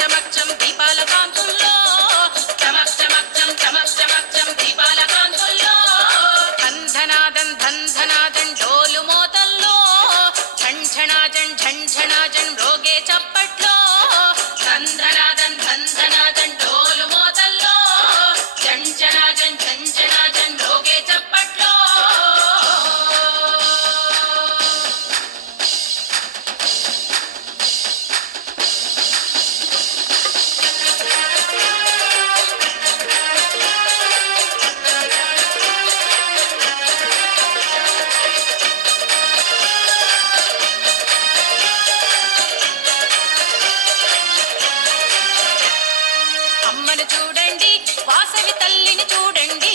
చమక్ దీపాల కాంతుల్లో చమక్ చమక్ చమక్ దీపాల కాంతుల్లో ధన్ ధనాదన్ డోలు మోతల్లో ఝణ్ ఝణాజన్ రోగే చప్పట్లో ధనాదన్ డోలు మోతల్లో ఝణ్ ఝణాజన్ రోగే చప్పట్లో అమ్మను చూడండి వాసవి తల్లిని చూడండి